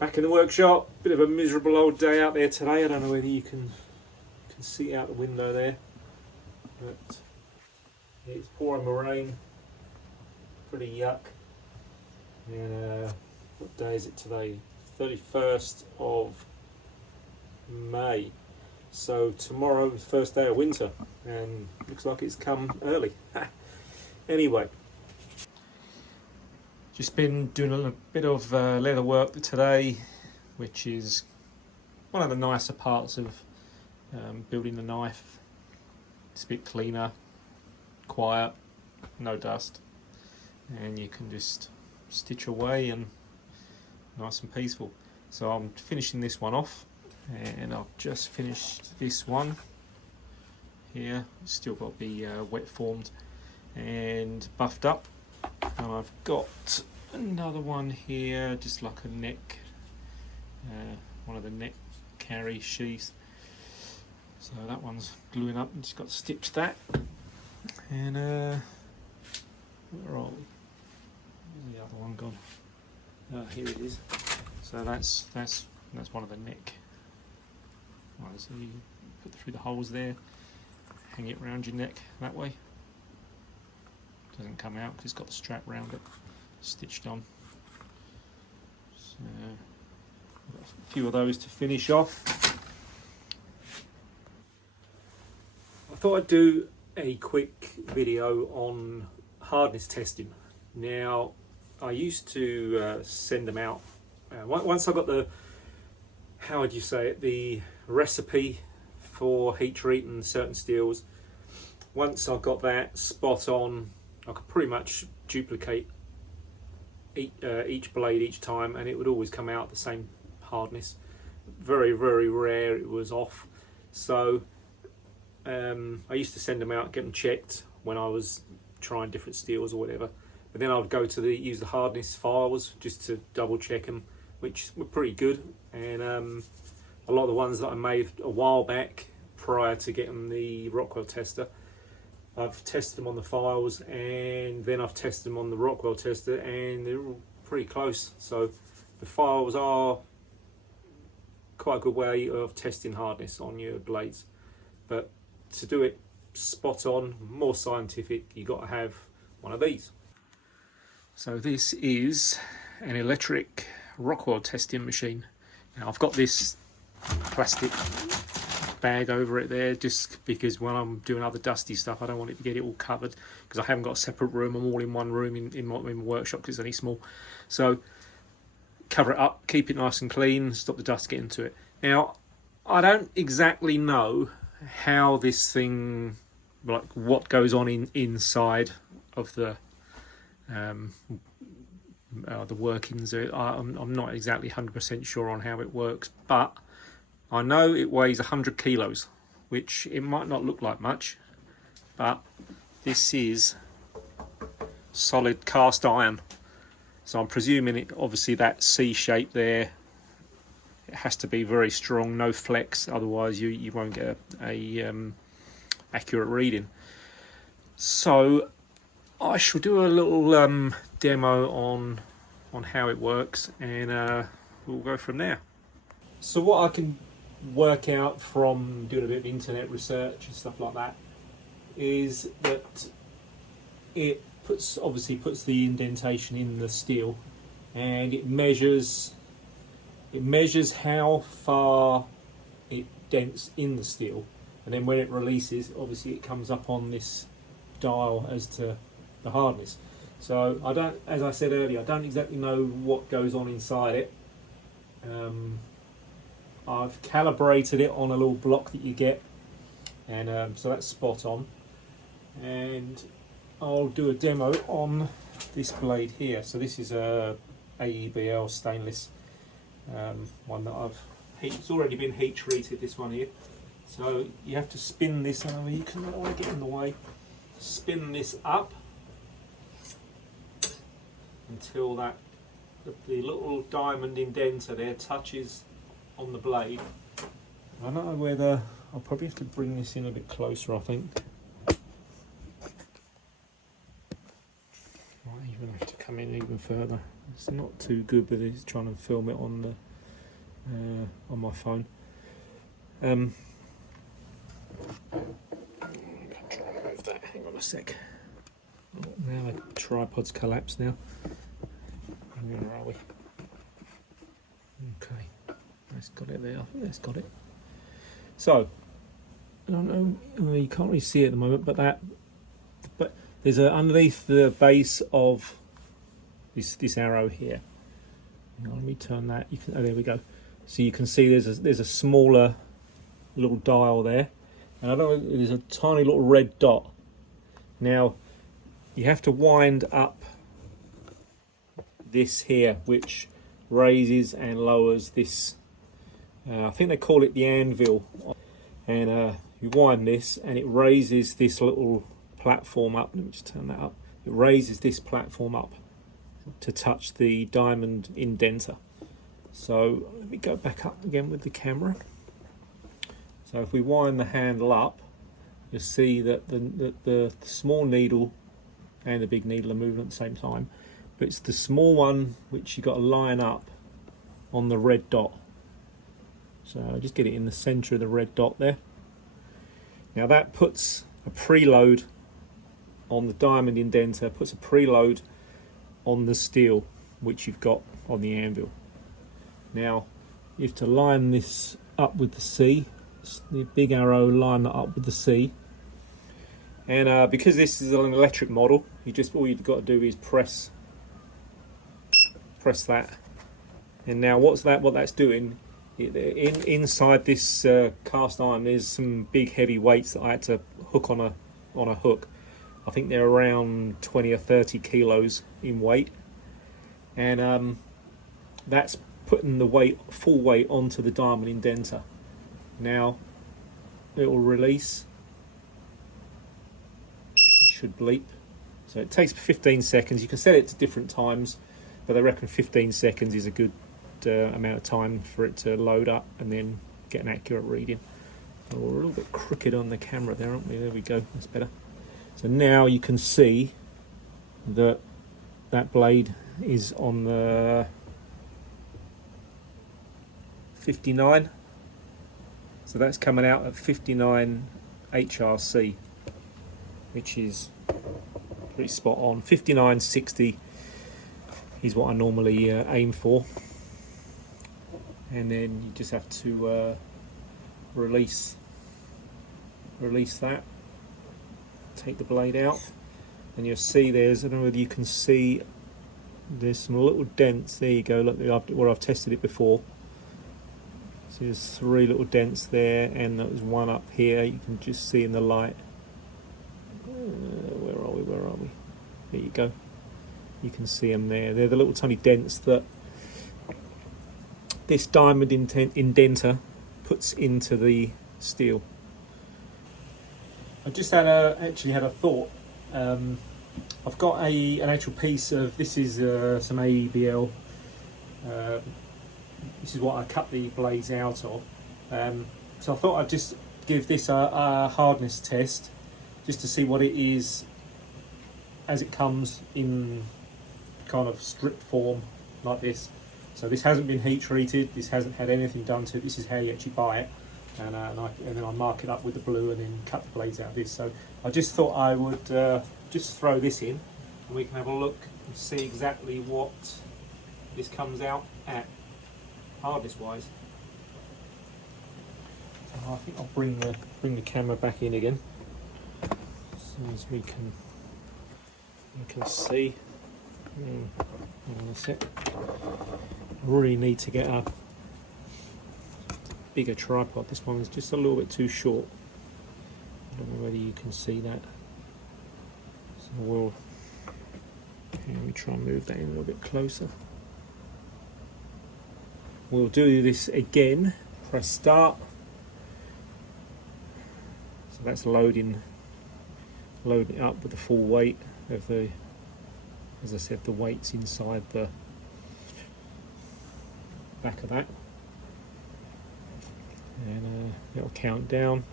Back in the workshop, bit of a miserable old day out there today. I don't know whether you can see out the window there, but it's pouring the rain, pretty yuck. And what day is it today? 31st of May. So tomorrow, first day of winter, and looks like it's come early. Anyway, just been doing a bit of leather work today, which is one of the nicer parts of building the knife. It's a bit cleaner, quiet, no dust, and you can just stitch away and nice and peaceful. So I'm finishing this one off, and I've just finished this one here. It's still got to be wet formed and buffed up, and I've got another one here, just like a neck, one of the neck carry sheaths. So that one's gluing up, and just got to stitch that. And where's the other one gone? Here it is. So that's one of the neck. Right, so you put through the holes there, hang it around your neck that way. Doesn't come out because it's got the strap around it, stitched on. So I've got a few of those to finish off. I thought I'd do a quick video on hardness testing. Now, I used to send them out. Once I got the, how would you say it, the recipe for heat treating certain steels, once I got that spot on, I could pretty much duplicate each blade each time, and it would always come out the same hardness. Very, very rare it was off. So I used to send them out, get them checked when I was trying different steels or whatever. But then I would go to use the hardness files just to double check them, which were pretty good. And a lot of the ones that I made a while back prior to getting the Rockwell tester, I've tested them on the files, and then I've tested them on the Rockwell tester, and they're all pretty close. So the files are quite a good way of testing hardness on your blades. But to do it spot on, more scientific, you've got to have one of these. So this is an electric Rockwell testing machine. Now I've got this plastic bag over it there just because when I'm doing other dusty stuff I don't want it to get it all covered, because I haven't got a separate room. I'm all in one room in my workshop because it's only small. So cover it up, keep it nice and clean, stop the dust getting to it. Now I don't exactly know how this thing, like what goes on inside of the workings. I'm not exactly 100% sure on how it works, but I know it weighs 100 kilos, which it might not look like much, but this is solid cast iron. So I'm presuming it, obviously that C shape there, it has to be very strong, no flex, otherwise you won't get a accurate reading. So I shall do a little demo on how it works, and we'll go from there. So what I can work out from doing a bit of internet research and stuff like that is that it obviously puts the indentation in the steel, and it measures how far it dents in the steel, and then when it releases, obviously it comes up on this dial as to the hardness. So I don't, as I said earlier, I don't exactly know what goes on inside it. I've calibrated it on a little block that you get, and so that's spot on. And I'll do a demo on this blade here. So this is a AEBL stainless one that it's already been heat treated, this one here. So you have to spin this, I don't want to get in the way, spin this up until the little diamond indenter there touches on the blade. I don't know whether I'll probably have to bring this in a bit closer, I think. Might even have to come in even further. It's not too good, but it's trying to film it on on my phone. I'll try and move that. Hang on a sec. Now the tripod's collapsed now. Where are we? Okay, that's got it there. I think that's got it. So I don't know. You can't really see it at the moment, but there's underneath the base of this arrow here. Hang on, let me turn that. You can. Oh, there we go. So you can see there's a smaller little dial there, and I don't know. There's a tiny little red dot. Now you have to wind up this here, which raises and lowers this. I think they call it the anvil, and you wind this, and it raises this little platform up. Let me just turn that up. It raises this platform up to touch the diamond indenter. So let me go back up again with the camera. So if we wind the handle up, you'll see that the small needle and the big needle are moving at the same time, but it's the small one which you've got to line up on the red dot. So just get it in the center of the red dot there. Now that puts a preload on the diamond indenter, puts a preload on the steel which you've got on the anvil. Now you have to line this up with the C, the big arrow, line that up with the C. And because this is an electric model, all you've got to do is press that. And now what that's doing, inside this cast iron, there's some big heavy weights that I had to hook on a hook. I think they're around 20 or 30 kilos in weight, and that's putting the full weight onto the diamond indenter. Now it will release. It should bleep. So it takes 15 seconds. You can set it to different times, but I reckon 15 seconds is a good amount of time for it to load up and then get an accurate reading. Oh, we're a little bit crooked on the camera there, aren't we? There we go. That's better. So now you can see that blade is on the 59. So that's coming out at 59 HRC, which is pretty spot on. 59.60 is what I normally aim for. And then you just have to release that. Take the blade out, and you'll see I don't know whether you can see, there's some little dents. There you go. Look, where I've tested it before. So there's 3 little dents there, and there's one up here. You can just see in the light. Where are we? There you go. You can see them there. They're the little tiny dents that this diamond indenter puts into the steel. I just actually had a thought. I've got an actual piece of, this is some AEBL. This is what I cut the blades out of. So I thought I'd just give this a hardness test, just to see what it is as it comes in kind of strip form like this. So this hasn't been heat treated, this hasn't had anything done to it, this is how you actually buy it. And then I mark it up with the blue and then cut the blades out of this. So I just thought I would just throw this in, and we can have a look and see exactly what this comes out at hardness wise. I think I'll bring the camera back in again so as we can see. Hang on a sec. I really need to get a bigger tripod. This one is just a little bit too short. I don't know whether you can see that. So let me try and move that in a little bit closer. We'll do this again. Press start. So that's loading up with the full weight of the, as I said, the weight's inside the back of that. And it'll count down.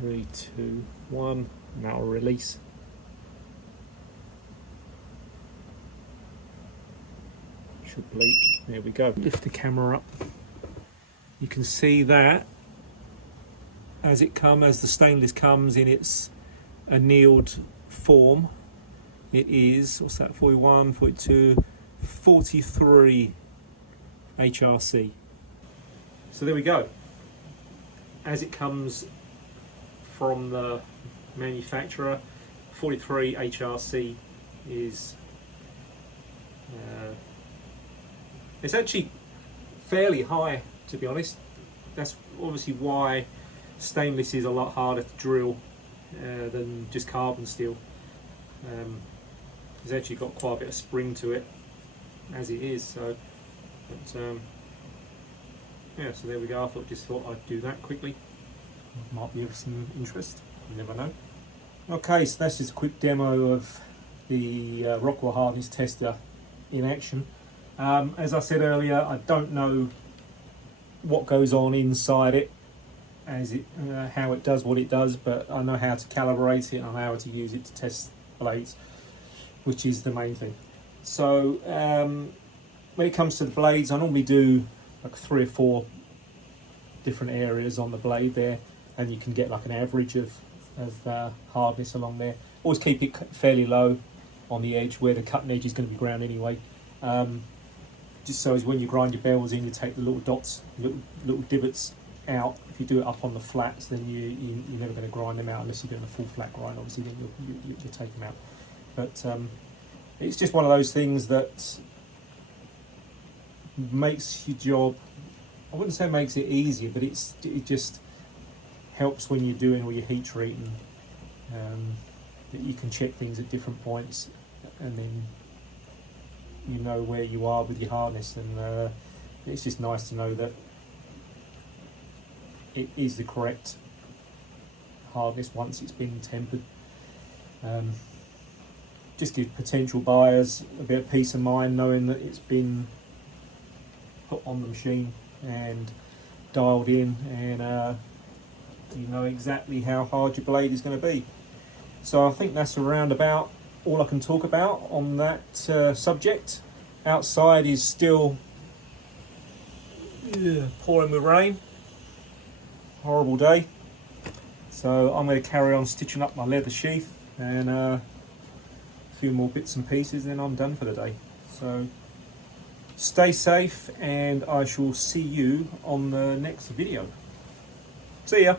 3, 2, 1, and that'll release. Should bleep. There we go. Lift the camera up. You can see that as the stainless comes in its annealed form, it is, what's that, 41, 42, 43 HRC. So there we go. As it comes from the manufacturer, 43 HRC is it's actually fairly high, to be honest. That's obviously why stainless is a lot harder to drill than just carbon steel. It's actually got quite a bit of spring to it as it is. So, yeah. So there we go. I just thought I'd do that quickly. Might be of some interest. You never know. Okay, so that's just a quick demo of the Rockwell hardness tester in action. As I said earlier, I don't know what goes on inside it, how it does what it does, but I know how to calibrate it and how to use it to test blades, which is the main thing. So when it comes to the blades, I normally do like 3 or 4 different areas on the blade there, and you can get like an average of hardness along there. Always keep it fairly low on the edge where the cutting edge is going to be ground anyway. Just so as when you grind your bevel in, you take the little dots, little divots out. If you do it up on the flats, then you're never going to grind them out unless you're doing a full flat grind. Obviously, then you'll take them out. But it's just one of those things that makes your job, I wouldn't say makes it easier, but it just helps when you're doing all your heat treating, that you can check things at different points, and then you know where you are with your hardness, and it's just nice to know that it is the correct hardness once it's been tempered. Just give potential buyers a bit of peace of mind knowing that it's been put on the machine and dialed in, and you know exactly how hard your blade is going to be. So I think that's around about all I can talk about on that subject. Outside is still pouring with rain. Horrible day. So I'm going to carry on stitching up my leather sheath and a few more bits and pieces, and then I'm done for the day. So stay safe, and I shall see you on the next video. See ya.